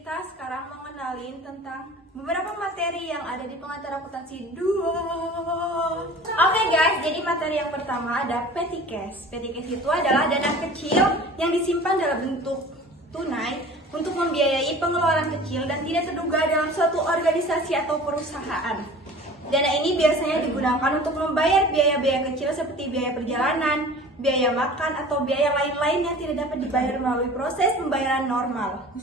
kita sekarang mengenalin tentang beberapa materi yang ada di pengantar akuntansi 2. Oke guys, jadi materi yang pertama ada petty cash. Petty cash itu adalah dana kecil yang disimpan dalam bentuk tunai untuk membiayai pengeluaran kecil dan tidak terduga dalam suatu organisasi atau perusahaan. Dana ini biasanya digunakan untuk membayar biaya-biaya kecil seperti biaya perjalanan, biaya makan, atau biaya lain-lain yang tidak dapat dibayar melalui proses pembayaran normal.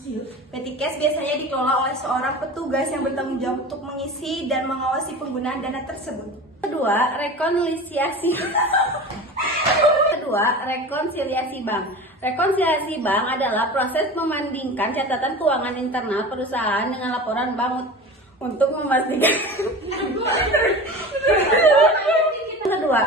Petty cash biasanya dikelola oleh seorang petugas yang bertanggung jawab untuk mengisi dan mengawasi penggunaan dana tersebut. Kedua, rekonsiliasi bank. Rekonsiliasi bank adalah proses membandingkan catatan keuangan internal perusahaan dengan laporan bank untuk memastikan. Kedua,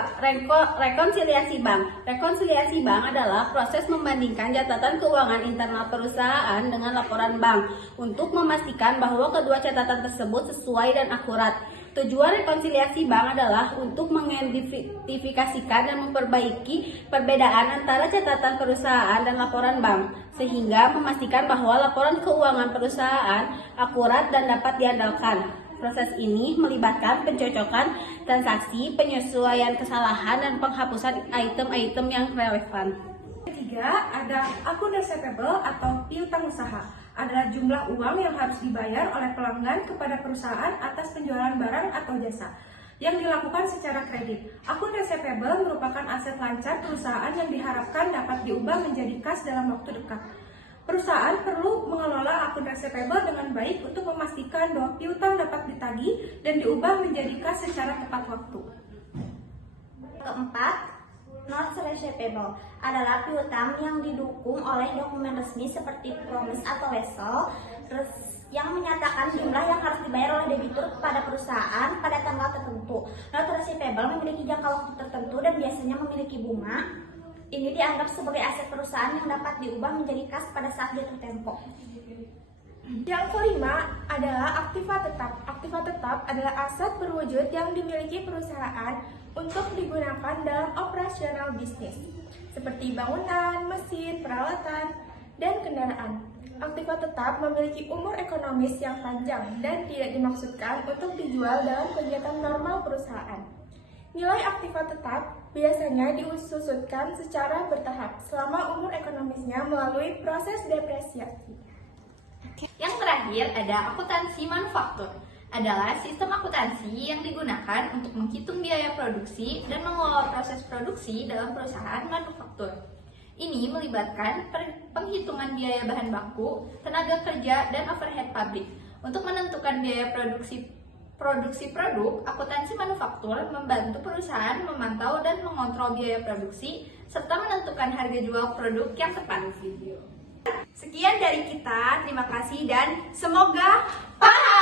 rekonsiliasi bank. Rekonsiliasi bank adalah proses membandingkan catatan keuangan internal perusahaan dengan laporan bank untuk memastikan bahwa kedua catatan tersebut sesuai dan akurat. Tujuan rekonsiliasi bank adalah untuk mengidentifikasikan dan memperbaiki perbedaan antara catatan perusahaan dan laporan bank, sehingga memastikan bahwa laporan keuangan perusahaan akurat dan dapat diandalkan. Proses ini melibatkan pencocokan transaksi, penyesuaian kesalahan, dan penghapusan item-item yang relevan. Ketiga, ada akun receivable atau piutang usaha. Adalah jumlah uang yang harus dibayar oleh pelanggan kepada perusahaan atas penjualan barang atau jasa yang dilakukan secara kredit. Akun receivable merupakan aset lancar perusahaan yang diharapkan dapat diubah menjadi kas dalam waktu dekat. Perusahaan perlu mengelola akun receivable dengan baik untuk memastikan bahwa piutang dapat ditagih dan diubah menjadi kas secara tepat waktu. Keempat, notes receivable adalah piutang yang didukung oleh dokumen resmi seperti promise atau wesel yang menyatakan jumlah yang harus dibayar oleh debitur kepada perusahaan pada tanggal tertentu. Note receivable memiliki jangka waktu tertentu dan biasanya memiliki bunga. Ini dianggap sebagai aset perusahaan yang dapat diubah menjadi kas pada saat jatuh tempo. Yang kelima adalah aktiva tetap. Aktiva tetap adalah aset berwujud yang dimiliki perusahaan untuk digunakan dalam operasional bisnis, seperti bangunan, mesin, peralatan, dan kendaraan. Aktiva tetap memiliki umur ekonomis yang panjang dan tidak dimaksudkan untuk dijual dalam kegiatan normal perusahaan. Nilai aktiva tetap biasanya disusutkan secara bertahap selama umur ekonomisnya melalui proses depresiasi. Yang terakhir ada akuntansi manufaktur. Adalah sistem akuntansi yang digunakan untuk menghitung biaya produksi dan mengelola proses produksi dalam perusahaan manufaktur. Ini melibatkan penghitungan biaya bahan baku, tenaga kerja, dan overhead pabrik. Untuk menentukan biaya produksi produk, akuntansi manufaktur membantu perusahaan memantau dan mengontrol biaya produksi serta menentukan harga jual produk yang tepat. Sekian dari kita, terima kasih dan semoga paham!